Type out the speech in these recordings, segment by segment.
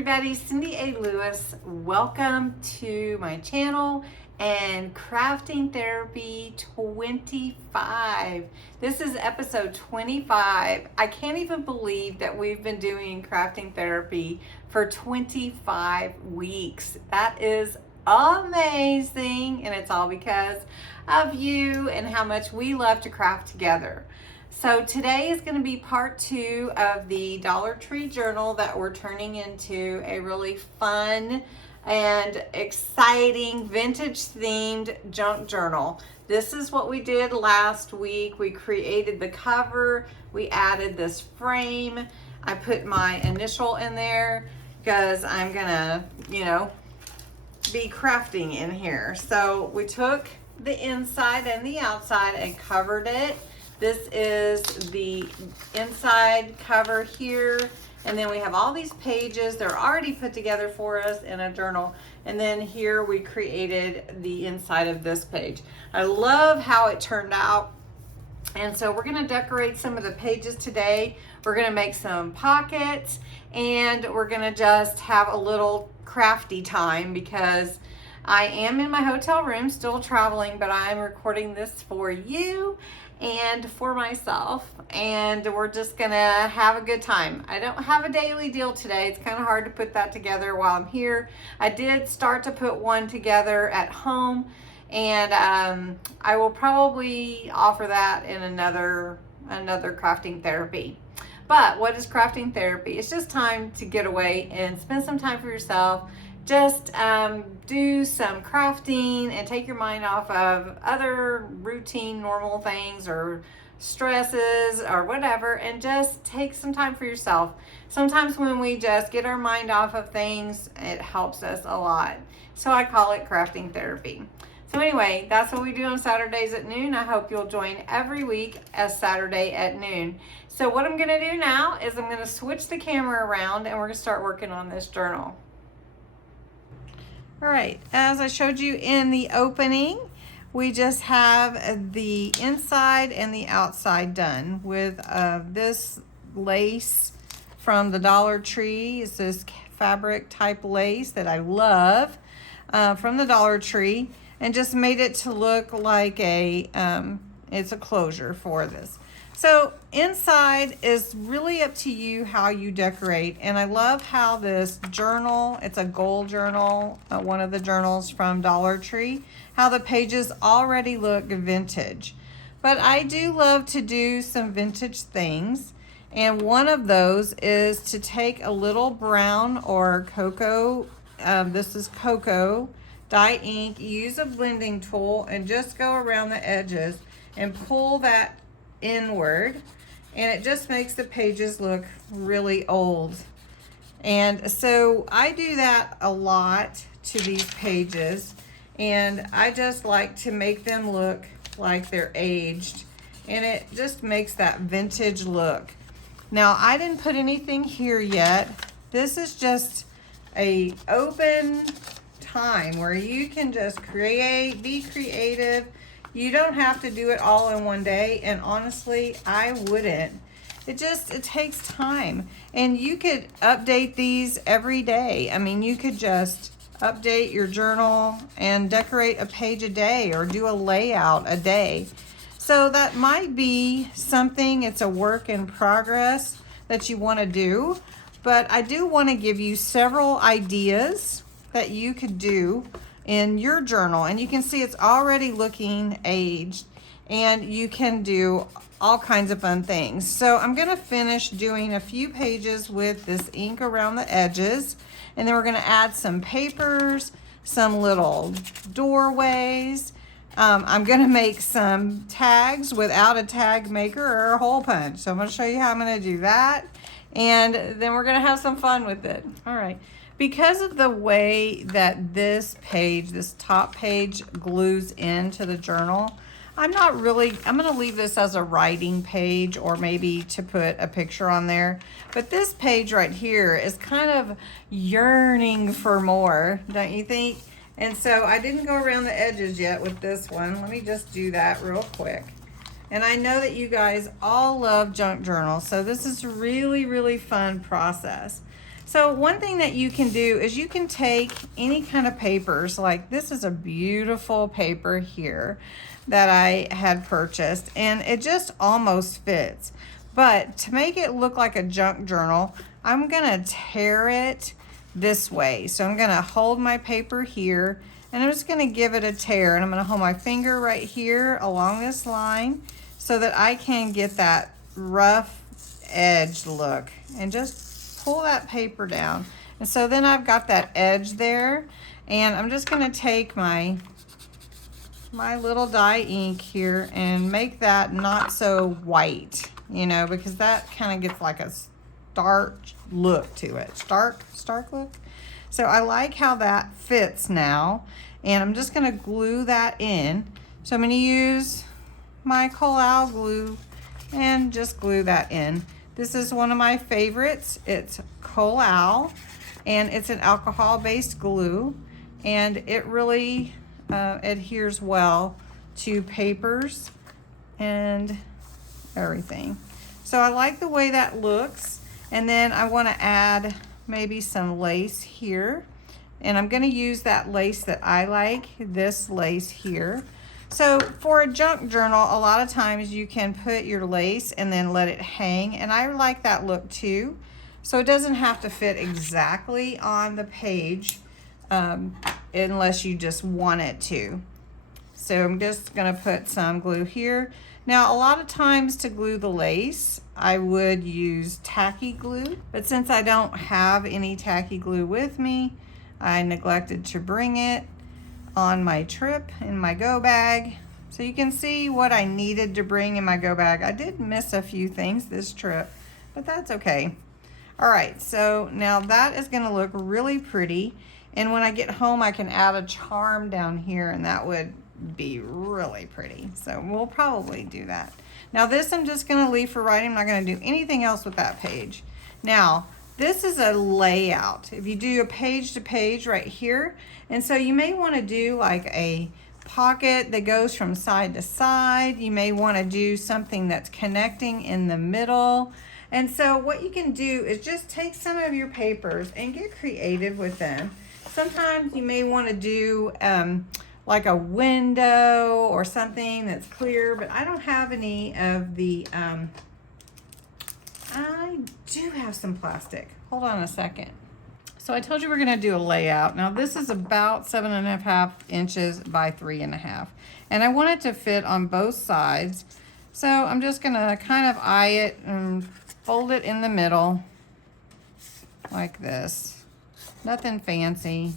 everybody, Cindy A. Lewis. Welcome to my channel and Crafting Therapy 25. This is episode 25. I can't even believe that we've been doing Crafting Therapy for 25 weeks. That is amazing, and it's all because of you and how much we love to craft together. So today is going to be part 2 of the Dollar Tree journal that we're turning into a really fun and exciting vintage themed junk journal. This is what we did last week. We created the cover, we added this frame. I put my initial in there because I'm gonna, be crafting in here. So we took the inside and the outside and covered it. This is the inside cover here, and then we have all these pages. They're already put together for us in a journal, and then here we created the inside of this page. I love how it turned out, and so we're gonna decorate some of the pages today. We're gonna make some pockets, and we're gonna just have a little crafty time because I am in my hotel room still traveling, but I'm recording this for you and for myself, and we're just gonna have a good time. I don't have a daily deal today. It's kind of hard to put that together while I'm here. I did start to put one together at home, and I will probably offer that in another crafting therapy. But what is crafting therapy? It's just time to get away and spend some time for yourself. Just do some crafting and take your mind off of other routine normal things or stresses or whatever, and just take some time for yourself. Sometimes when we just get our mind off of things, it helps us a lot. So I call it crafting therapy. So anyway, that's what we do on Saturdays at noon. I hope you'll join every week as Saturday at noon. So what I'm gonna do now is I'm gonna switch the camera around and we're gonna start working on this journal. All right, as I showed you in the opening, we just have the inside and the outside done with this lace from the Dollar Tree. It's this fabric type lace that I love from the Dollar Tree, and just made it to look like it's a closure for this. So inside is really up to you how you decorate. And I love how this journal, it's a gold journal, one of the journals from Dollar Tree, how the pages already look vintage. But I do love to do some vintage things. And one of those is to take a little brown or cocoa, this is cocoa, dye ink, use a blending tool and just go around the edges and pull that inward, and it just makes the pages look really old. And so I do that a lot to these pages, and I just like to make them look like they're aged, and it just makes that vintage look. Now I didn't put anything here yet. This is just a open time where you can just create, be creative. You don't have to do it all in one day, and honestly, I wouldn't. It takes time, and you could update these every day. I mean, you could just update your journal and decorate a page a day or do a layout a day. So that might be something, it's a work in progress that you want to do, but I do want to give you several ideas that you could do in your journal, and you can see it's already looking aged, and you can do all kinds of fun things. So I'm going to finish doing a few pages with this ink around the edges, and then we're going to add some papers, some little doorways. I'm going to make some tags without a tag maker or a hole punch. So I'm going to show you how I'm going to do that, and then we're going to have some fun with it. All right. Because of the way that this page, this top page, glues into the journal, I'm going to leave this as a writing page or maybe to put a picture on there. But this page right here is kind of yearning for more, don't you think? And so I didn't go around the edges yet with this one. Let me just do that real quick. And I know that you guys all love junk journals, so this is a really, really fun process. So one thing that you can do is you can take any kind of papers, like this is a beautiful paper here that I had purchased, and it just almost fits. But to make it look like a junk journal, I'm gonna tear it this way. So I'm gonna hold my paper here, and I'm just gonna give it a tear, and I'm gonna hold my finger right here along this line so that I can get that rough edge look, and just pull that paper down. And so then I've got that edge there, and I'm just gonna take my little dye ink here and make that not so white, you know, because that kind of gets like a stark look to it. Stark look. So I like how that fits now, and I'm just gonna glue that in. So I'm gonna use my Collal glue and just glue that in. This is one of my favorites. It's Collal, and it's an alcohol-based glue, and it really adheres well to papers and everything. So I like the way that looks, and then I want to add maybe some lace here, and I'm going to use that lace that I like, this lace here. So for a junk journal, a lot of times you can put your lace and then let it hang, and I like that look too. So it doesn't have to fit exactly on the page unless you just want it to. So I'm just gonna put some glue here. Now a lot of times to glue the lace, I would use tacky glue, but since I don't have any tacky glue with me, I neglected to bring it on my trip in my go bag. So you can see what I needed to bring in my go bag. I did miss a few things this trip, but that's okay. All right, so now that is gonna look really pretty. And when I get home, I can add a charm down here, and that would be really pretty. So we'll probably do that. Now this I'm just gonna leave for writing. I'm not gonna do anything else with that page. Now, this is a layout. If you do a page to page right here, and so you may want to do like a pocket that goes from side to side. You may want to do something that's connecting in the middle. And so what you can do is just take some of your papers and get creative with them. Sometimes you may want to do like a window or something that's clear, but I don't have any of the, I do have some plastic. Hold on a second. So I told you we're gonna do a layout. Now this is about 7.5 inches by 3.5. And I want it to fit on both sides. So I'm just gonna kind of eye it and fold it in the middle like this. Nothing fancy,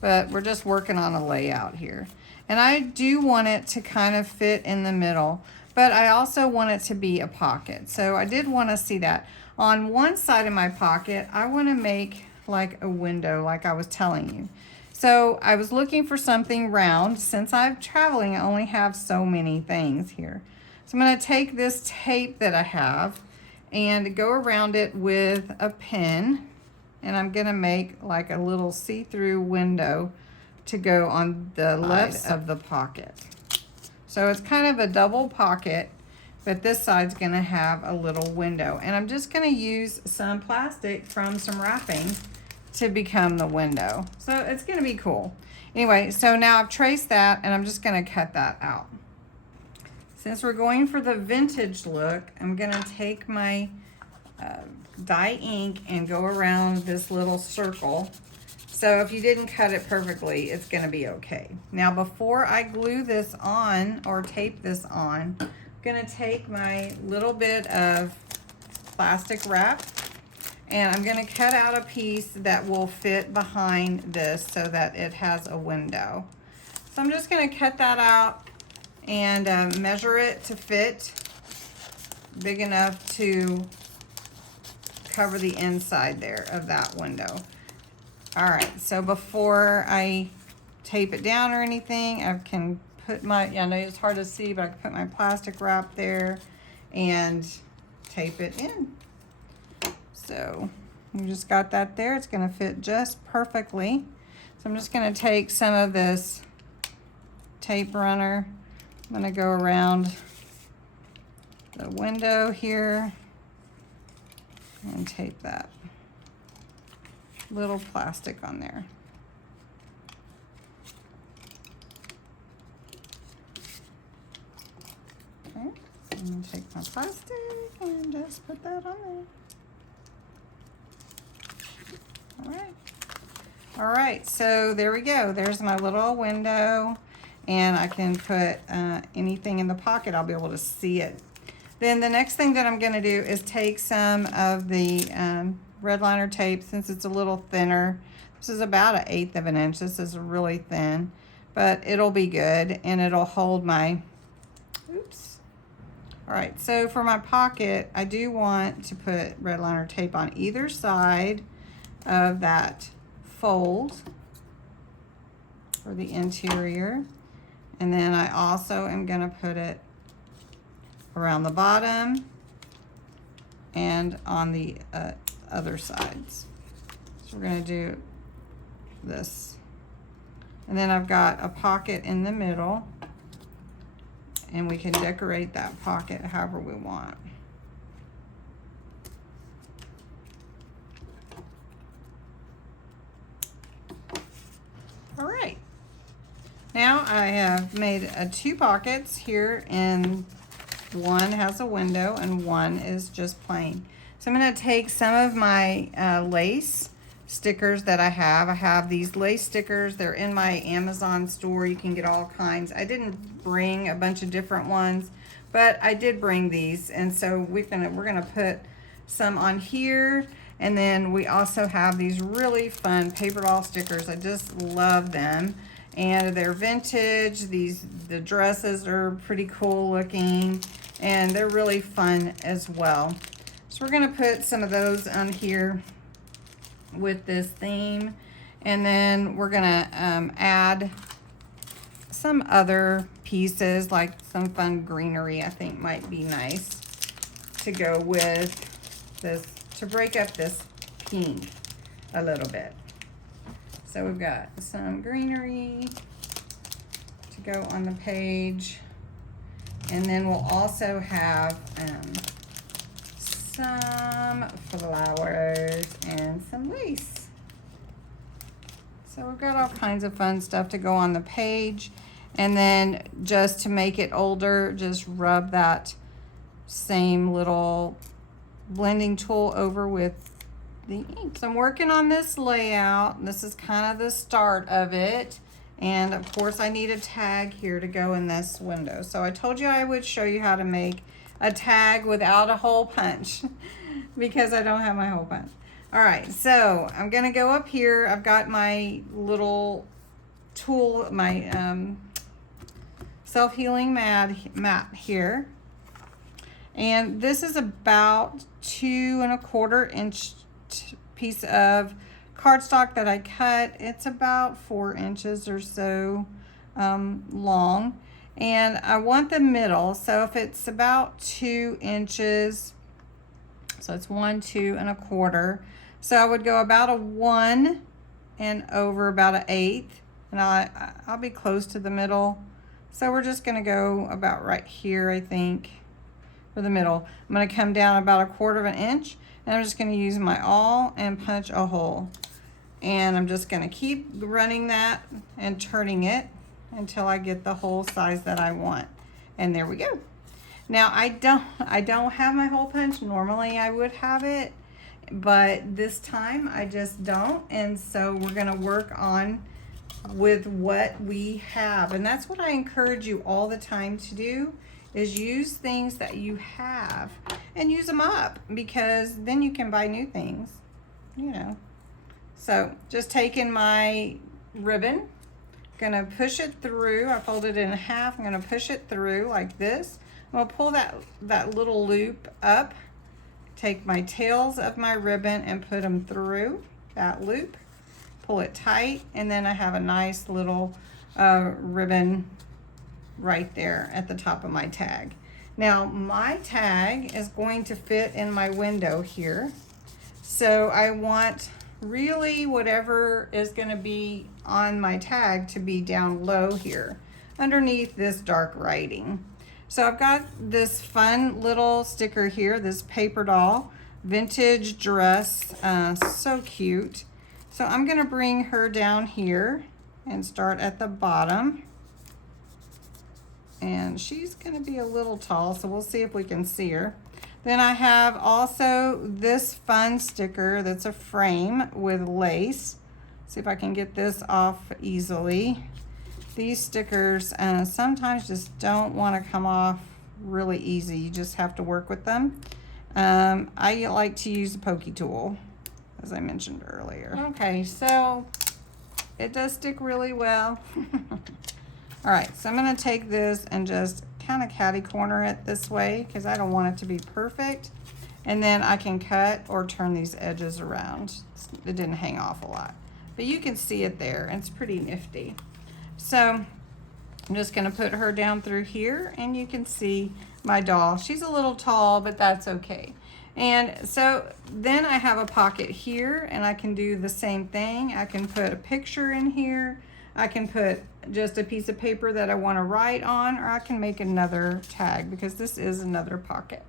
but we're just working on a layout here. And I do want it to kind of fit in the middle, but I also want it to be a pocket. So I did want to see that. On one side of my pocket, I want to make like a window, like I was telling you. So I was looking for something round. Since I'm traveling, I only have so many things here. So I'm going to take this tape that I have and go around it with a pin, and I'm going to make like a little see-through window to go on the left of the pocket. So it's kind of a double pocket, but this side's going to have a little window. And I'm just going to use some plastic from some wrapping to become the window. So it's going to be cool. Anyway, so now I've traced that, and I'm just going to cut that out. Since we're going for the vintage look, I'm going to take my dye ink and go around this little circle. So if you didn't cut it perfectly, it's going to be okay. Now before I glue this on or tape this on, I'm going to take my little bit of plastic wrap, and I'm going to cut out a piece that will fit behind this so that it has a window. So I'm just going to cut that out and measure it to fit big enough to cover the inside there of that window. All right, so before I tape it down or anything, I can put my, I know it's hard to see, but I can put my plastic wrap there and tape it in. So we just got that there. It's gonna fit just perfectly. So I'm just gonna take some of this tape runner. I'm gonna go around the window here and tape that. little plastic on there. Okay, so I'm gonna take my plastic and just put that on there. All right, so there we go. There's my little window, and I can put anything in the pocket. I'll be able to see it. Then the next thing that I'm gonna do is take some of the red liner tape, since it's a little thinner. This is about 1/8 of an inch. This is really thin, but it'll be good, and it'll hold my, oops. All right, so for my pocket, I do want to put red liner tape on either side of that fold for the interior, and then I also am going to put it around the bottom and on the other sides. So we're going to do this, and then I've got a pocket in the middle, and we can decorate that pocket however we want. All right, now I have made 2 pockets here, and one has a window and one is just plain. So I'm going to take some of my lace stickers that I have. I have these lace stickers. They're in my Amazon store. You can get all kinds. I didn't bring a bunch of different ones, but I did bring these, and so we're gonna put some on here. And then we also have these really fun paper doll stickers. I just love them. And they're vintage. The dresses are pretty cool looking, and they're really fun as well. So we're gonna put some of those on here with this theme. And then we're gonna add some other pieces, like some fun greenery I think might be nice to go with this, to break up this pink a little bit. So we've got some greenery to go on the page, and then we'll also have some flowers and some lace. So we've got all kinds of fun stuff to go on the page. And then just to make it older, just rub that same little blending tool over with the ink. So I'm working on this layout. This is kind of the start of it. And of course I need a tag here to go in this window. So I told you I would show you how to make a tag without a hole punch because I don't have my hole punch. All right, so I'm gonna go up here. I've got my little tool, my self-healing mat here. And this is about 2 1/4 inch piece of cardstock that I cut. It's about 4 inches or so long. And I want the middle, so if it's about 2 inches, so it's 1, 2 1/4. So I would go about a 1 and over about an 1/8, and I'll be close to the middle. So we're just gonna go about right here, I think, for the middle. I'm gonna come down about 1/4 inch, and I'm just gonna use my awl and punch a hole. And I'm just gonna keep running that and turning it until I get the hole size that I want. And there we go. Now I don't have my hole punch. Normally I would have it, but this time I just don't. And so we're gonna work on with what we have. And that's what I encourage you all the time to do, is use things that you have and use them up, because then you can buy new things, you know. So just taking my ribbon, gonna push it through. I folded it in half. I'm gonna push it through like this. I'm gonna pull that little loop up, take my tails of my ribbon and put them through that loop, pull it tight, and then I have a nice little ribbon right there at the top of my tag. Now my tag is going to fit in my window here, so I want really whatever is going to be on my tag to be down low here underneath this dark writing. So I've got this fun little sticker here, this paper doll vintage dress, so cute. So I'm gonna bring her down here and start at the bottom. And she's gonna be a little tall, so we'll see if we can see her. Then I have also this fun sticker that's a frame with lace. See if I can get this off easily. These stickers sometimes just don't want to come off really easy. You just have to work with them. I like to use a pokey tool, as I mentioned earlier. Okay, so it does stick really well. All right, so I'm gonna take this and just kind of catty corner it this way because I don't want it to be perfect. And then I can cut or turn these edges around. It didn't hang off a lot, but you can see it there and it's pretty nifty. So I'm just gonna put her down through here and you can see my doll. She's a little tall, but that's okay. And so then I have a pocket here and I can do the same thing. I can put a picture in here. I can put just a piece of paper that I want to write on, or I can make another tag because this is another pocket.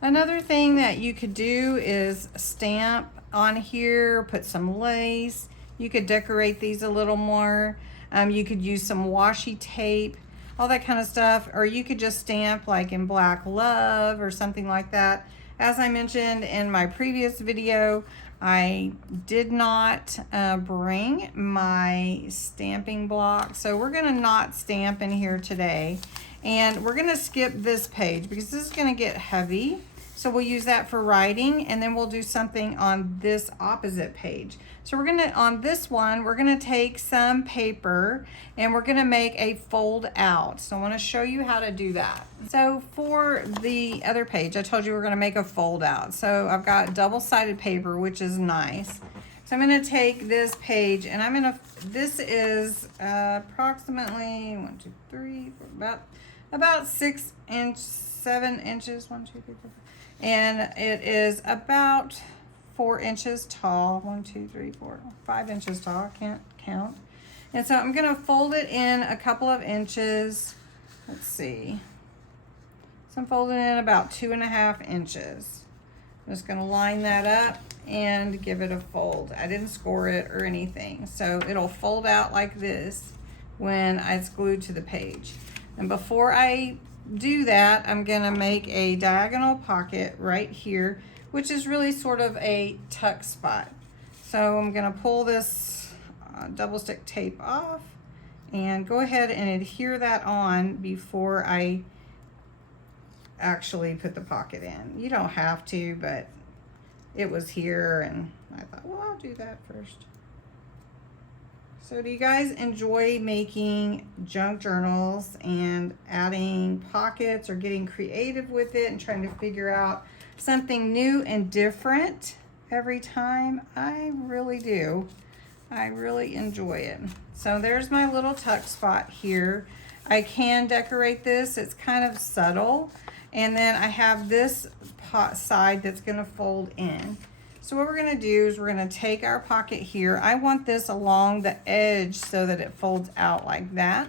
Another thing that you could do is stamp on here, put some lace. You could decorate these a little more. You could use some washi tape, all that kind of stuff, or you could just stamp like in black love or something like that. As I mentioned in my previous video, I did not bring my stamping block, so we're gonna not stamp in here today. And we're gonna skip this page because this is gonna get heavy. So we'll use that for writing, and then we'll do something on this opposite page. So we're gonna, on this one, we're gonna take some paper and we're gonna make a fold out. So I wanna show you how to do that. So for the other page, I told you we're gonna make a fold out. So I've got double-sided paper, which is nice. So I'm gonna take this page and I'm gonna, this is approximately 1, 2, 3, 4, about 7 inches, 1, 2, 3, 4, 5. And it is about 4 inches tall. 1, 2, 3, 4, 5 inches tall. I can't count. And so I'm gonna fold it in a couple of inches. Let's see. So I'm folding in about 2.5 inches. I'm just gonna line that up and give it a fold. I didn't score it or anything. So it'll fold out like this when it's glued to the page. And before I do that, I'm gonna make a diagonal pocket right here, which is really sort of a tuck spot. So I'm gonna pull this double stick tape off and go ahead and adhere that on before I actually put the pocket in. You don't have to, but it was here and I thought, well, I'll do that first. So do you guys enjoy making junk journals and adding pockets or getting creative with it and trying to figure out something new and different every time? I really do. I really enjoy it. So there's my little tuck spot here. I can decorate this. It's kind of subtle. And then I have this side that's gonna fold in. So what we're gonna do is we're gonna take our pocket here. I want this along the edge so that it folds out like that.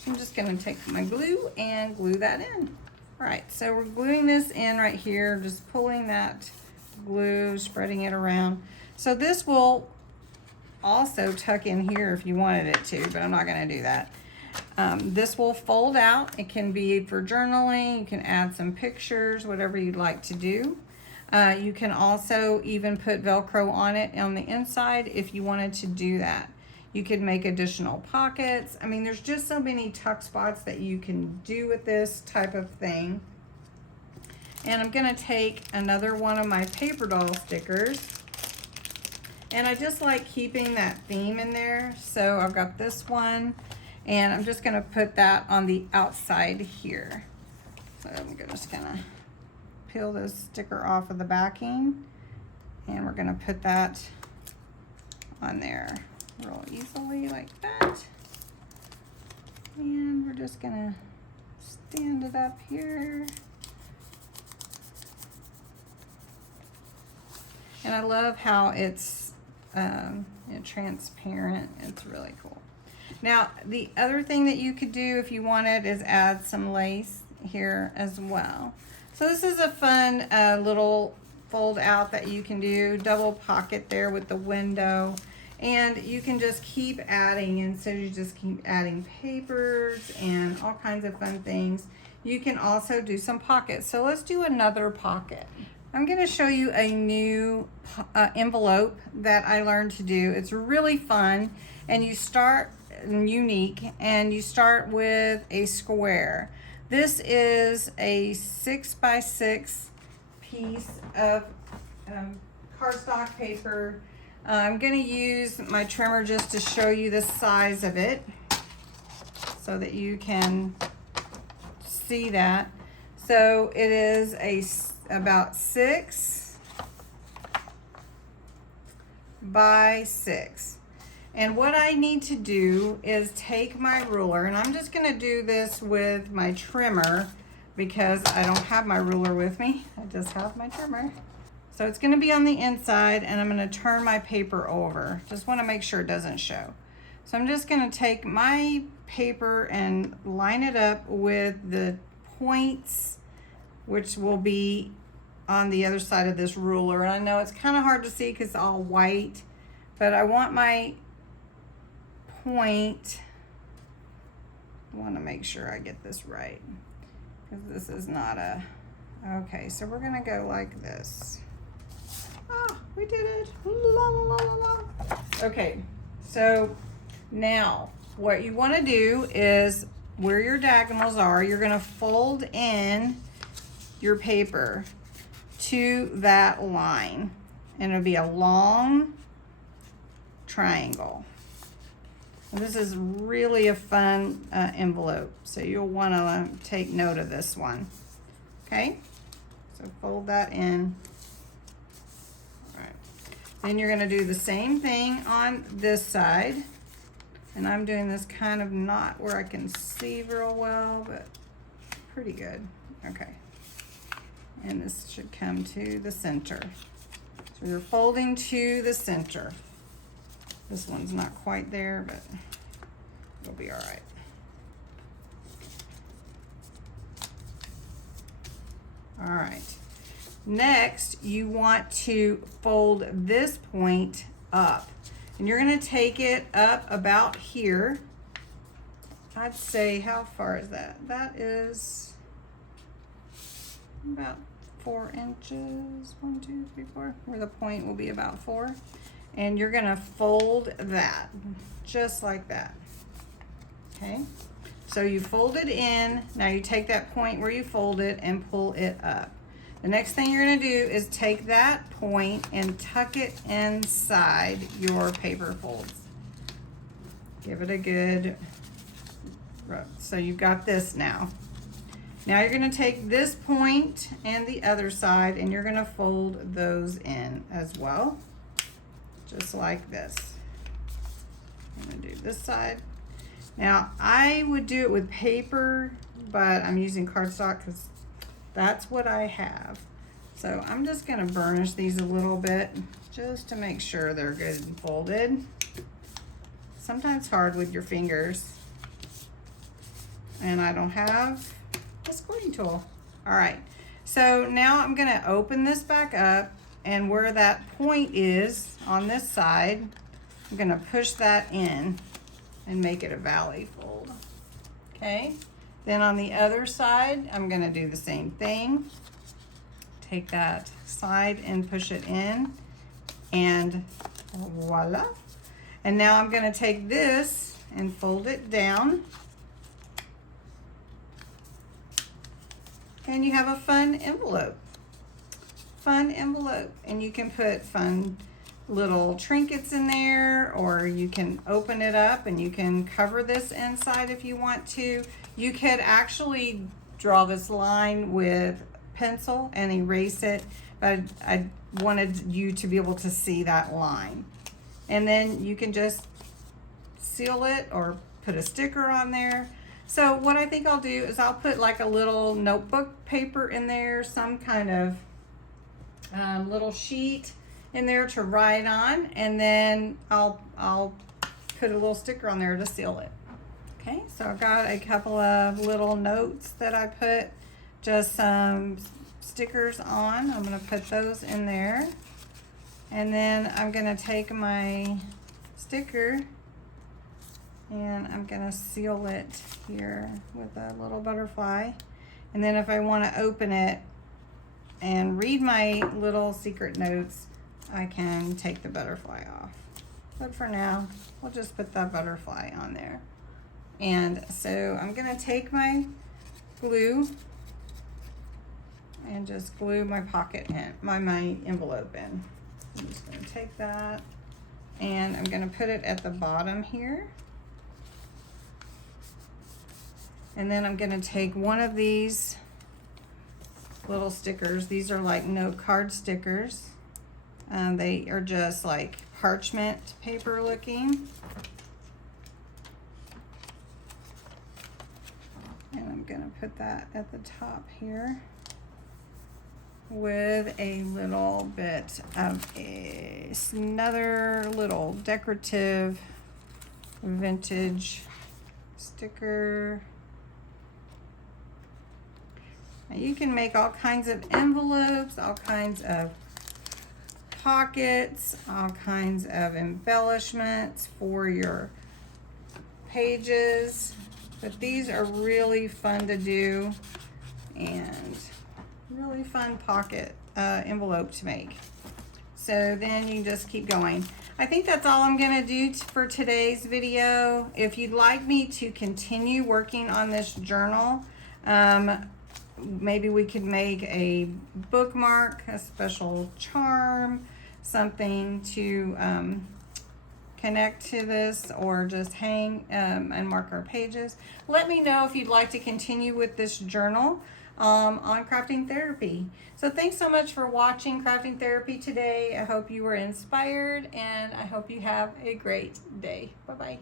So I'm just gonna take my glue and glue that in. All right, so we're gluing this in right here, just pulling that glue, spreading it around. So this will also tuck in here if you wanted it to, but I'm not gonna do that. This will fold out. It can be for journaling. You can add some pictures, whatever you'd like to do. You can also even put Velcro on it on the inside if you wanted to do that. You could make additional pockets. I mean, there's just so many tuck spots that you can do with this type of thing. And I'm gonna take another one of my paper doll stickers. And I just like keeping that theme in there. So I've got this one and I'm just gonna put that on the outside here. So I'm just gonna peel this sticker off of the backing and we're gonna put that on there real easily like that. And we're just gonna stand it up here. And I love how it's transparent. It's really cool. Now, the other thing that you could do if you wanted is add some lace here as well. So this is a fun little fold out that you can do. Double pocket there with the window. And you can just keep adding, and so you just keep adding papers and all kinds of fun things. You can also do some pockets. So let's do another pocket. I'm going to show you a new envelope that I learned to do. It's really fun, and you start unique, and you start with a square. This is a 6x6 piece of cardstock paper. I'm going to use my trimmer just to show you the size of it so that you can see that. So it is about 6 by 6. And what I need to do is take my ruler, and I'm just going to do this with my trimmer because I don't have my ruler with me. I just have my trimmer. So it's going to be on the inside, and I'm going to turn my paper over. Just want to make sure it doesn't show. So I'm just going to take my paper and line it up with the points, which will be on the other side of this ruler. And I know it's kind of hard to see because it's all white, but I want my point, I want to make sure I get this right because this is not a, okay, so we're going to go like this. Ah, we did it. La, la, la, la, la. Okay, so now what you want to do is where your diagonals are, you're going to fold in your paper to that line, and it'll be a long triangle. And this is really a fun envelope, so you'll want to take note of this one. Okay, so fold that in. All right. Then you're going to do the same thing on this side, and I'm doing this kind of not where I can see real well, but pretty good. Okay, and this should come to the center. So you're folding to the center. This one's not quite there, but it'll be all right. All right. Next, you want to fold this point up. And you're going to take it up about here. I'd say, how far is that? That is about 4 inches. 1, 2, 3, 4. Where the point will be about 4. And you're gonna fold that just like that. Okay, so you fold it in. Now you take that point where you fold it and pull it up. The next thing you're gonna do is take that point and tuck it inside your paper folds. Give it a good rub. So you've got this now. Now you're gonna take this point and the other side, and you're gonna fold those in as well. Just like this. I'm gonna do this side. Now I would do it with paper, but I'm using cardstock because that's what I have. So I'm just gonna burnish these a little bit just to make sure they're good and folded. Sometimes it's hard with your fingers. And I don't have a squirting tool. All right, so now I'm gonna open this back up, and where that point is on this side, I'm gonna push that in and make it a valley fold. Okay, then on the other side, I'm gonna do the same thing. Take that side and push it in, and voila. And now I'm gonna take this and fold it down. And you have a fun envelope. Fun envelope. And you can put fun little trinkets in there, or you can open it up and you can cover this inside if you want to. You could actually draw this line with pencil and erase it, but I wanted you to be able to see that line. And then you can just seal it or put a sticker on there. So what I think I'll do is I'll put like a little notebook paper in there, some kind of little sheet in there to write on, and then I'll put a little sticker on there to seal it. Okay, so I've got a couple of little notes that I put just some stickers on. I'm gonna put those in there, and then I'm gonna take my sticker, and I'm gonna seal it here with a little butterfly. And then if I want to open it and read my little secret notes, I can take the butterfly off. But for now, we'll just put that butterfly on there. And so I'm gonna take my glue and just glue my pocket in, my envelope in. I'm just gonna take that and I'm gonna put it at the bottom here. And then I'm gonna take one of these little stickers. These are like note card stickers. They are just like parchment paper looking. And I'm gonna put that at the top here with a little bit of another little decorative vintage sticker. Now you can make all kinds of envelopes, all kinds of pockets, all kinds of embellishments for your pages, but these are really fun to do and really fun pocket envelope to make. So then you just keep going. I think that's all I'm gonna do for today's video. If you'd like me to continue working on this journal, maybe we could make a bookmark, a special charm, something to connect to this, or just hang and mark our pages. Let me know if you'd like to continue with this journal on Crafting Therapy. So thanks so much for watching Crafting Therapy today. I hope you were inspired and I hope you have a great day. Bye-bye.